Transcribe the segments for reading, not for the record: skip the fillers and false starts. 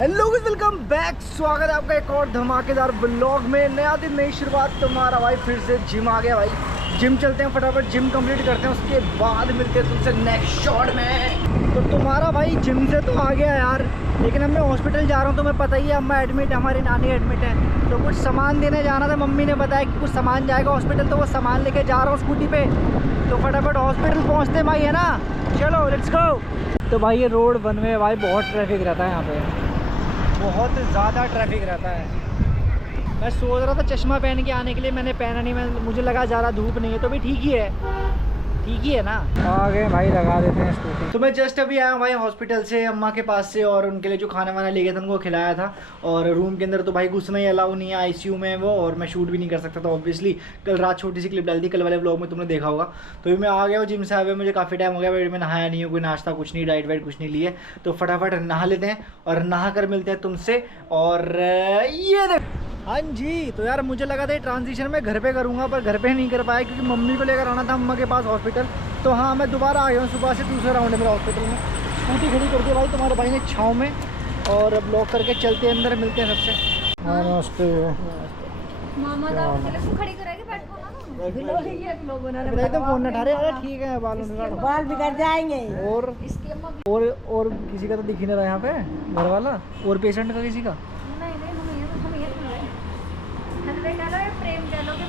Hello welcome back, स्वागत है आपका एक और धमाकेदार ब्लॉग में। नया दिन नई शुरुआत, तुम्हारा भाई फिर से जिम आ गया। भाई जिम चलते हैं, फटाफट जिम कंप्लीट करते हैं, उसके बाद मिलते हैं तुमसे नेक्स्ट शॉट में। तो तुम्हारा भाई जिम से तो आ गया यार, लेकिन अब मैं हॉस्पिटल जा रहा हूँ। तुम्हें पता ही है, अम्मा एडमिट है, हमारी नानी एडमिट है, तो कुछ सामान देने जाना था। मम्मी ने बताया कि कुछ सामान जाएगा हॉस्पिटल, तो वो सामान लेके जा रहा हूँ स्कूटी पे। तो फटाफट हॉस्पिटल पहुँचते भाई, है ना, चलो लेट्स गो। तो भाई ये रोड वन वे भाई, बहुत ट्रैफिक रहता है यहाँ पे, बहुत ज़्यादा ट्रैफिक रहता है। मैं सोच रहा था चश्मा पहन के आने के लिए, मैंने पहना नहीं। मुझे लगा ज़्यादा धूप नहीं है, तो भी ठीक ही है, ठीक ही है ना। आगे भाई लगा देते हैं स्कूटी। तो मैं जस्ट अभी आया हूँ भाई हॉस्पिटल से, अम्मा के पास से, और उनके लिए जो खाना वाना ले गया था उनको खिलाया था। और रूम के अंदर तो भाई घुसना ही अलाउ नहीं है, आईसीयू में वो, और मैं शूट भी नहीं कर सकता था ऑब्वियसली। कल रात छोटी सी क्लिप डाली थी, कल वाले ब्लॉग में तुमने देखा होगा। तो मैं आ गया हूँ जिम से आए हुए, मुझे काफ़ी टाइम हो गया। मैं नहाया नहीं हूँ, कोई नाश्ता कुछ नहीं, डाइट वाइट कुछ नहीं लिए। तो फटाफट नहा लेते हैं और नहा कर मिलते हैं तुमसे। और ये देख, हाँ जी। तो यार मुझे लगा था ट्रांजिशन में घर पे करूँगा, पर घर पे नहीं कर पाया क्योंकि मम्मी को लेकर आना था अम्मा के पास हॉस्पिटल। तो हाँ, मैं दोबारा आ गया हूँ सुबह से, दूसरा राउंड है मेरा हॉस्पिटल में। स्कूटी खड़ी करके भाई तुम्हारे भाई ने छाँव में, और अब लॉक करके चलते हैं अंदर, मिलते हैं सबसे। नमस्ते मामा खड़ी करेगी, बैठो ना। तो फोन न ठहरे, अरे ठीक है, बाल बिगड़ जाएंगे। और किसी का तो दिख ही नहीं रहा यहाँ पे, घर वाला और पेशेंट का किसी का।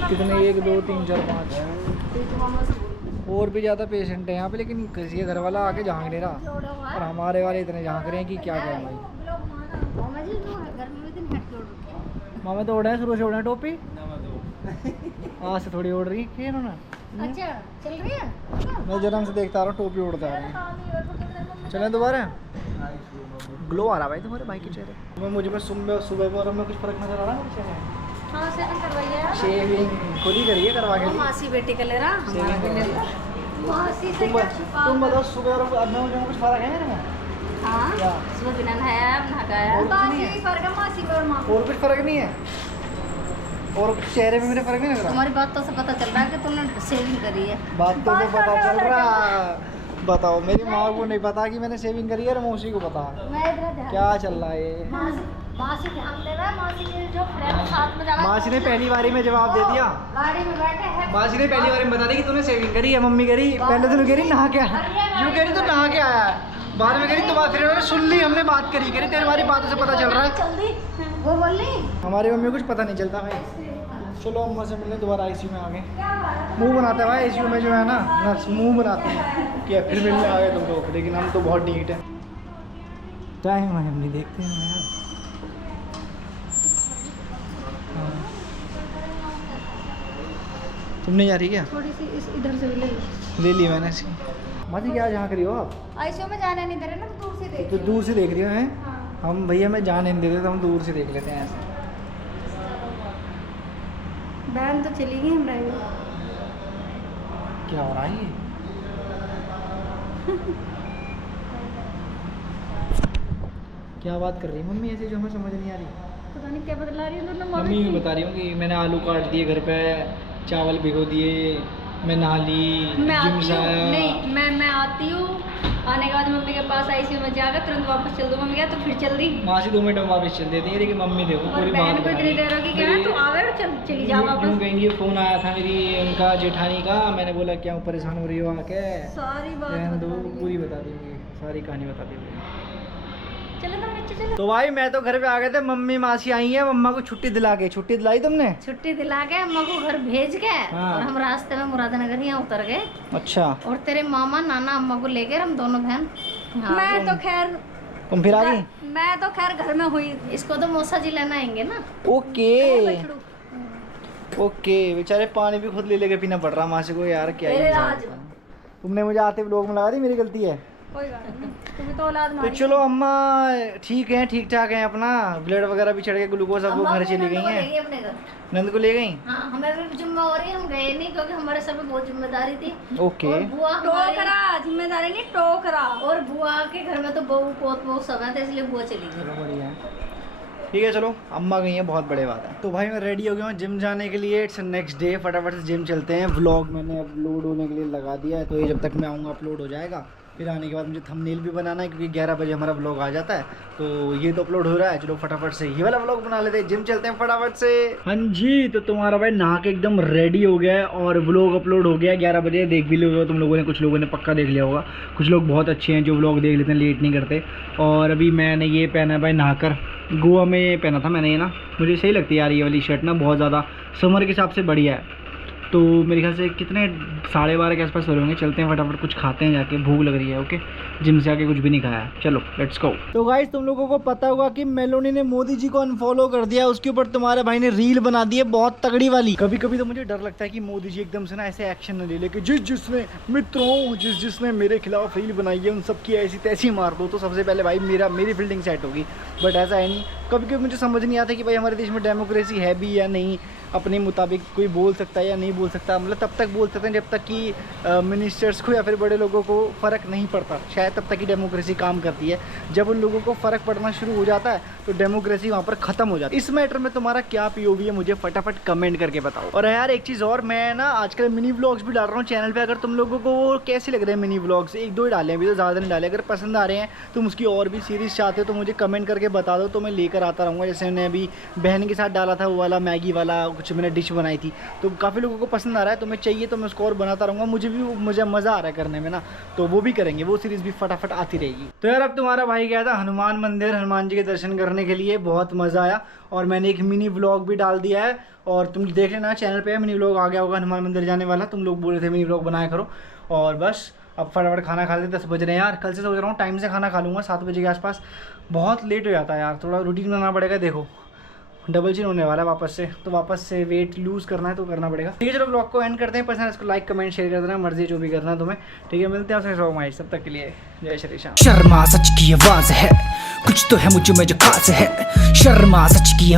कितने, 1 2 3 4 5 और भी ज़्यादा पेशेंट है यहाँ पे, लेकिन किसी के घर वाला आके झाँक नहीं रहा, और हमारे वाले इतने झाँक रहे हैं कि क्या करें भाई। मामा तो ओढ़े हैं, शुरू से ओढ़े हैं टोपी, आज से थोड़ी ओढ़ रही है इन्होंने। अच्छा चल रही है, मैं जन्म से देखता आ रहा हूँ टोपी उड़ता आ रहा है। चले दोबारा, ग्लो आ रहा भाई तुम्हारे भाई के चेहरे। तुम्हें मुझे में सुबह और में कुछ फर्क नजर आ रहा है चेहरे? हाँ शेविंग करवाइए, शेविंग खुद ही करिए, करवा के। मासी बेटी का ले रहा, हमारा भी ले रहा। मासी से तुम बताओ, सुबह और अब में कुछ फर्क है मेरे में? हाँ क्या? सुबह बिना नहाया नहा गया, मासी फर्क है, मासी और माँ और कुछ फर्क नहीं है, और चेहरे में मेरे फर्क नहीं लग रहा। तुम्हारी बातों से पता चल रहा है कि तुमने शेविंग करी है। बातों से पता चल रहा। बताओ, मेरी माँ को नहीं पता कि मैंने शेविंग करी है, और मौसी को पता। क्या चल रहा है ये? मासी ध्यान दे रहा है, मासी के जो फ्रेंड साथ में जाना। मासी ने पहली बारी में जवाब दे दिया, गाड़ी में बैठे हैं। मासी ने पहली बारी में बता दी कि तूने शेविंग करी है। मम्मी कह रही, पहले तो कह रही नहा के आया, यूँ कह रही तो नहा के आया है, बाद में कह रही तो बात, फिर उन्होंने सुन ली, हमने बात करी, कह रही तेरे हमारी बातों से पता चल रहा है। जल्दी वो बोल ली, हमारी मम्मी को कुछ पता नहीं चलता भाई। चलो अम्मा से मिलने दोबारा आईसीयू में आ गए। मुंह बनाते हैं भाई आईसीयू में, जो है ना नर्स मुंह बनाते हैं कि फिर मिलने आ गए तुम लोग, लेकिन हम तो बहुत ढीठ हैं। टाइम है हम नहीं देखते हैं यार। तुम नहीं जा रही क्या? थोड़ी सी इस इधर से ले ली मैंने इसकी। माजी क्या जहाँ करी हो आप? आईसीयू में जाने नहीं दे रहे ना, तो दूर से देख। तो दूर से देख रही हो हैं? हाँ। हम भैया मैं जाने नहीं देते, तो हम दूर से देख लेते हैं ऐसे। बहन तो चली गई, हम रह गए। क्या हो रहा है ये? क्या बात कर रही है मम्मी ऐसे, जो हमें समझ नहीं आ रही? पता नहीं क्या बदला रही है दोनों। मम्मी भी बता रही हूँ कि मैंने आलू काट दिए घर पे, चावल भिगो दिए, मैं नहा ली, जिम से आया। नहीं मैं आती हूँ, आने के बाद मम्मी के पास आईसीयू में जाकर तुरंत वापस चल दो। मम्मी क्या तो फिर चल दी, माँ से 2 मिनट में वापस चल देती है, लेकिन मम्मी देखो पूरी बहन बात को इतनी देर होगी क्या तो आवे और चली जा वापस। यूँ कहेंगी, फ़ोन आया था मेरी उनका जेठानी का, मैंने बोला क्या परेशान हो रही हो आके, सारी बात रहने दो, बता दी। पूरी बता दी, सारी कहानी बता दी। चलो तुम नीचे चलो। तो भाई मैं तो घर पे आ गए थे, मम्मी मासी आई है, मम्मा को छुट्टी दिला के। छुट्टी दिलाई तुमने? छुट्टी दिला के अम्मा को घर भेज के, हाँ। और हम रास्ते में मुरादनगर यहाँ उतर गए। अच्छा, और तेरे मामा नाना अम्मा को लेकर हम दोनों बहन। मैं तो खैर, तुम फिर आ गई? मैं तो खैर घर में हुई। इसको तो मौसा जी लेना आएंगे ना। ओके ओके, बेचारे पानी भी खुद ले लेके पीना पड़ रहा मासी को यार, क्या ही इंसान। तुमने मुझे आते ब्लॉग में लगा दी, मेरी गलती है। कोई बात नहीं, तुम्हें तो औलाद तो मारी। चलो अम्मा ठीक है, ठीक ठाक है, अपना ब्लड वगैरह भी चढ़ के, ग्लूकोज अब वो घर चली गई हैं। अपने घर नंद को ले गई? हाँ, हमें भी जिम्मेदारी, हम गए नहीं क्योंकि हमारे सर पे बहुत जिम्मेदारी थी। ओके। और बुआ टोकरा, जिम्मेदारी नहीं टोकरा। और बुआ के घर में तो बहू पोत वो सब है, तो इसलिए बुआ चली गई। चलो बढ़िया है, ठीक है। चलो अम्मा गई है, बहुत बड़े बात है। तो भाई मैं रेडी हो गया हूँ जिम जाने के लिए। इट्स नेक्स्ट डे, फटाफट से जिम चलते हैं। व्लॉग मैंने अपलोड होने के लिए लगा दिया है, तो ये जब तक मैं आऊँगा अपलोड हो जाएगा। फिर आने के बाद मुझे थंबनेल भी बनाना है क्योंकि 11 बजे हमारा व्लॉग आ जाता है, तो ये तो अपलोड हो रहा है। चलो फटाफट से ये वाला व्लॉग बना लेते हैं, जिम चलते हैं फटाफट से। हाँ जी, तो तुम्हारा भाई नहा के एकदम रेडी हो गया है और व्लॉग अपलोड हो गया 11 बजे। देख भी लोगे तुम लोगों ने, कुछ लोगों ने पक्का देख लिया होगा, कुछ लोग बहुत अच्छे हैं जो व्लॉग देख लेते हैं, लेट नहीं करते। और अभी मैंने ये पहना है भाई नहाकर, गोवा में ये पहना था मैंने, ये ना मुझे सही लगती है यार ये वाली शर्ट ना, बहुत ज़्यादा समर के हिसाब से बढ़िया है। तो मेरे ख्याल से कितने 12:30 के आसपास हो रहे होंगे। चलते हैं फटाफट कुछ खाते हैं जाके, भूख लग रही है। ओके, जिम से आके कुछ भी नहीं खाया है, चलो लेट्स गो। तो गाइस तुम लोगों को पता होगा कि मेलोनी ने मोदी जी को अनफॉलो कर दिया, उसके ऊपर तुम्हारे भाई ने रील बना दी है बहुत तगड़ी वाली। कभी कभी तो मुझे डर लगता है कि मोदी जी एकदम से ना ऐसे एक्शन न ले लेके जिसने मित्रों जिसने मेरे खिलाफ रील बनाई है उन सबकी ऐसी तैसी मार दो, तो सबसे पहले भाई मेरी फील्डिंग सेट होगी। बट ऐसा है नहीं, कभी कभी मुझे समझ नहीं आता कि भाई हमारे देश में डेमोक्रेसी है भी या नहीं, अपने मुताबिक कोई बोल सकता है या नहीं बोल सकता। मतलब तब तक बोल सकते हैं जब तक कि मिनिस्टर्स को या फिर बड़े लोगों को फ़र्क नहीं पड़ता, शायद तब तक ही डेमोक्रेसी काम करती है। जब उन लोगों को फ़र्क पड़ना शुरू हो जाता है तो डेमोक्रेसी वहाँ पर ख़त्म हो जाती है। इस मैटर में तुम्हारा क्या पीओवी है मुझे फटाफट कमेंट करके बताओ। और यार एक चीज़ और, मैं ना आजकल मिनी व्लॉग्स भी डाल रहा हूँ चैनल पर। अगर तुम लोगों को वो कैसे लग रहे हैं मिनी व्लॉग्स, 1-2 ही डाले अभी तो, ज़्यादा नहीं डाले। अगर पसंद आ रहे हैं तुम उसकी और भी सीरीज़ चाहते हो तो मुझे कमेंट करके बता दो, तो मैं लेकर आता रहूँगा। जैसे मैंने अभी बहन के साथ डाला था वो वाला मैगी वाला, कुछ मैंने डिश बनाई थी, तो काफ़ी लोगों को पसंद आ रहा है। तो मैं चाहिए तो मैं उसको और बनाता रहूँगा, मुझे मज़ा आ रहा है करने में ना, तो वो भी करेंगे, वो सीरीज़ भी फटाफट आती रहेगी। तो यार अब तुम्हारा भाई गया था हनुमान मंदिर, हनुमान जी के दर्शन करने के लिए, बहुत मज़ा आया। और मैंने एक मिनी व्लॉग भी डाल दिया है और तुम देख लेना चैनल पे, मिनी व्लॉग आ गया होगा हनुमान मंदिर जाने वाला। तुम लोग बोल रहे थे मिनी व्लॉग बनाया करो। और बस अब फटाफट खाना खा लेते, 10 बज रहे हैं यार। कल से सोच रहा हूँ टाइम से खाना खा लूँगा, 7 बजे के आसपास। बहुत लेट हो जाता है यार, थोड़ा रूटीन बनाना पड़ेगा। देखो डबल चिन होने वाला है वापस से, तो वापस से वेट लूज़ करना है तो करना पड़ेगा। ठीक है चलो ब्लॉग को एंड करते हैं। पसंद है इसको लाइक कमेंट शेयर कर देना, मर्जी जो भी करना है तुम्हें। ठीक है, मिलते हैं आपसे माइक, तब तक के लिए जय श्री श्याम। शर्मा सच की आवाज है, कुछ तो है मुझ में जो खास है। शर्मा सच की